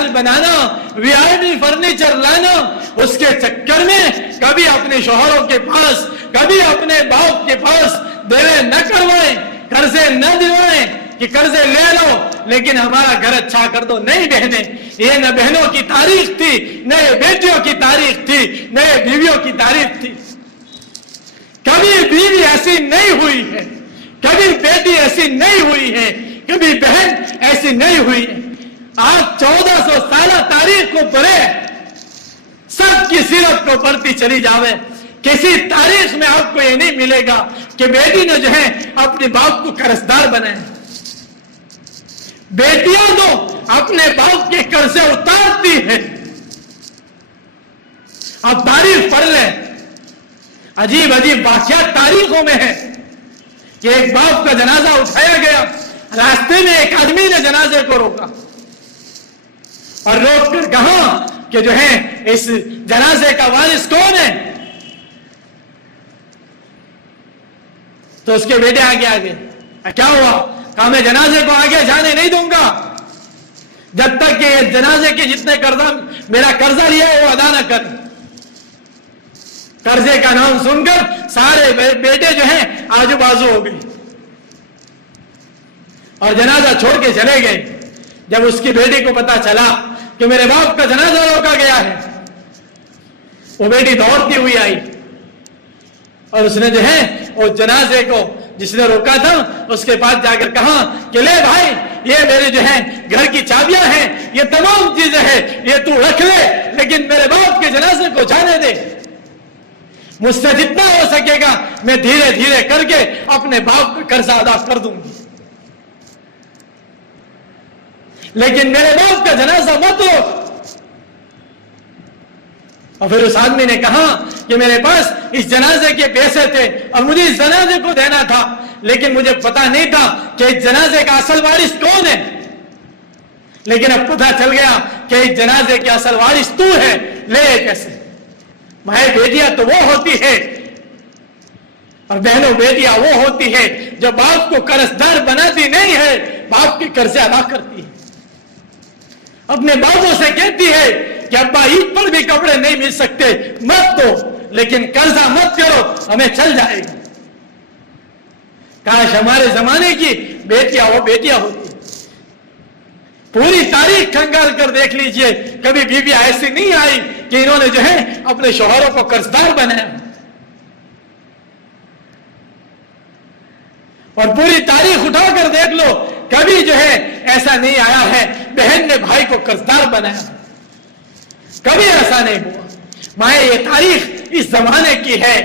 محل بنانا, VIP furniture لانا, اس کے چکر میں کبھی اپنے شوہروں کے پاس, کبھی اپنے باپ کے پاس دیوے نہ کروائیں, قرضے نہ دلوائیں کہ قرضے لے لو لیکن ہمارا گھر اچھا کر دو. نہیں بہنیں, یہ نہ بہنوں کی تاریخ تھی, نہ بیٹیوں کی تاریخ تھی, نہ بیویوں کی تاریخ تھی. کبھی بیوی ایسی نہیں ہوئی ہے, کبھی بیٹی ایسی نہیں ہوئی ہے, کبھی بہن ایسی نہیں ہوئی ہے. آپ 1400 سالہ تاریخ کو پڑھے, سب کی سیرت کو پڑھتی چلی جاوے, کسی تاریخ میں آپ کو یہ نہیں ملے گا کہ بیٹی نے جو ہے اپنے باپ کو قرضدار بنائے. بیٹیاں تو اپنے باپ کے قرضے اتارتی ہیں. اب تاریخ پڑھ لیں, عجیب عجیب واقعات تاریخوں میں ہے کہ ایک باپ کا جنازہ اٹھایا گیا, راستے میں ایک آدمی نے جنازے کو روکا اور روک کر کہا کہ جو ہے اس جنازے کا وارث کون ہے؟ تو اس کے بیٹے آگے کیا ہوا؟ کہا میں جنازے کو آگے جانے نہیں دوں گا جب تک کہ جنازے کے جتنے قرضہ میرا قرضہ لیا ہے وہ ادا نہ کر. قرضے کا نام سن کر سارے بیٹے جو ہیں آجو بازو ہو گئے اور جنازہ چھوڑ کے چلے گئے. جب اس کی بیٹی کو پتا چلا کہ میرے باپ کا جنازہ روکا گیا ہے, وہ بیٹی دوڑتی ہوئی آئی اور اس نے جو ہے وہ جنازے کو جس نے روکا تھا اس کے پاس جا کر کہا کہ لے بھائی, یہ میرے جو ہے گھر کی چابیاں ہیں, یہ تمام چیزیں ہیں, یہ تو رکھ لے, لیکن میرے باپ کے جنازے کو جانے دے. مجھ سے جتنا ہو سکے گا میں دھیرے دھیرے کر کے اپنے باپ کا قرضہ ادا کر دوں گی, لیکن میرے باپ کا جنازہ مت روک. اور پھر اس آدمی نے کہا کہ میرے پاس اس جنازے کے پیسے تھے اور مجھے اس جنازے کو دینا تھا, لیکن مجھے پتا نہیں تھا کہ اس جنازے کا اصل وارث کون ہے, لیکن اب پتا چل گیا کہ اس جنازے کے اصل وارث تو ہے, لے کیسے. مائیں بیٹیاں تو وہ ہوتی ہے اور بہنوں بیٹیاں وہ ہوتی ہے جو باپ کو قرضدار بناتی نہیں ہے, باپ کے قرضے ادا کرتی ہے. اپنے باپوں سے کہتی ہے کہ ابا عید پر بھی کپڑے نہیں مل سکتے, مت دو, لیکن قرضہ مت کرو, ہمیں چل جائے گا. کاش ہمارے زمانے کی بیٹیاں وہ بیٹیاں ہوتی. پوری تاریخ کھنگال کر دیکھ لیجئے, کبھی بیوی ایسی نہیں آئی کہ انہوں نے جو ہے اپنے شوہروں کو قرضدار بنایا. اور پوری تاریخ اٹھا کر دیکھ لو, کبھی جو ہے ایسا نہیں آیا ہے بہن نے بھائی کو قرضدار بنایا, کبھی ایسا نہیں ہوا. مائیں یہ تاریخ اس زمانے کی ہے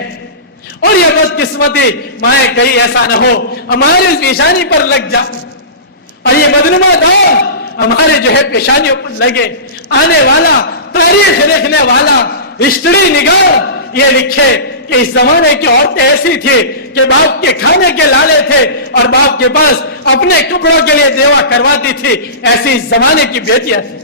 اور یہ بدقسمتی مائیں کہیں ایسا نہ ہو ہمارے اس پیشانی پر لگ جائے اور یہ بدنما داغ ہمارے جو ہے پیشانیوں پر لگے. آنے والا تاریخ لکھنے والا ہسٹری نگار یہ لکھے کہ اس زمانے کی عورتیں ایسی تھی کہ باپ کے کھانے کے لالے تھے اور باپ کے پاس اپنے کپڑوں کے لیے دیوا کرواتی تھی, ایسی اس زمانے کی بیٹیاں تھیں.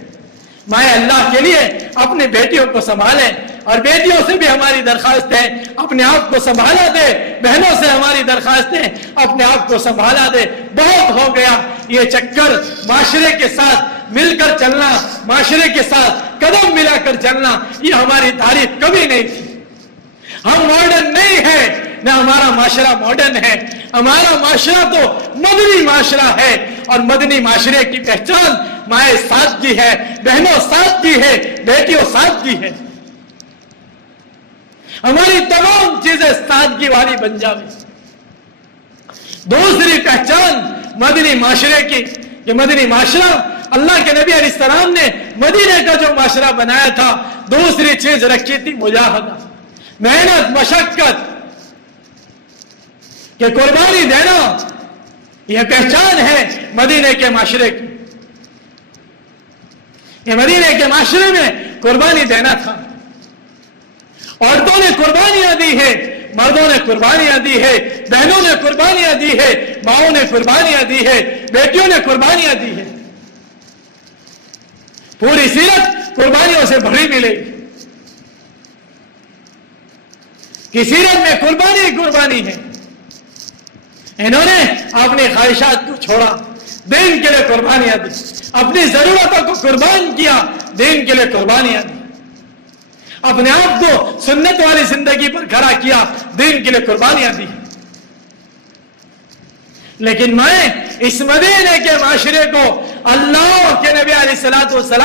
مائیں اللہ کے لیے اپنی بیٹیوں کو سنبھالیں اور بیٹیوں سے بھی ہماری درخواست ہے اپنے آپ کو سنبھالا دے. بہنوں سے ہماری درخواست ہے اپنے آپ کو سنبھالا دے. بہت ہو گیا یہ چکر معاشرے کے ساتھ مل کر چلنا, معاشرے کے ساتھ قدم ملا کر چلنا, یہ ہماری تاریخ کبھی نہیں تھی. ہم ماڈرن نہیں ہیں, نہ ہمارا معاشرہ ماڈرن ہے. ہمارا معاشرہ تو مدنی معاشرہ ہے اور مدنی معاشرے کی پہچان مائیں سادگی ہے, بہنوں سادگی ہے, بیٹیوں سادگی ہے. ہماری تمام چیزیں سادگی والی بن جائیں. دوسری پہچان مدنی معاشرے کی, یہ مدنی معاشرہ اللہ کے نبی علیہ السلام نے مدینے کا جو معاشرہ بنایا تھا, دوسری چیز رکھی تھی مجاہدہ, محنت, مشقت, کہ قربانی دینا. یہ پہچان ہے مدینے کے معاشرے کی. یہ مدینے کے معاشرے میں قربانی دینا تھا. عورتوں نے قربانیاں دی ہے, مردوں نے قربانیاں دی ہے, بہنوں نے قربانیاں دی ہے, ماؤں نے قربانیاں دی ہے, بیٹیوں نے قربانیاں دی ہے. پوری سیرت قربانیوں سے بھری ملے گی. کی سیرت میں قربانی قربانی ہے. انہوں نے اپنی خواہشات کو چھوڑا, دین کے لیے قربانیاں دی، اپنی ضرورتوں کو قربان کیا، دین کے لیے قربانیاں دی، اپنے آپ کو سنت والی زندگی پر کھڑا کیا، دین کے لیے قربانیاں دی۔ لیکن میں اس مدینے کے معاشرے کو اللہ کے نبی علیہ الصلوۃ والسلام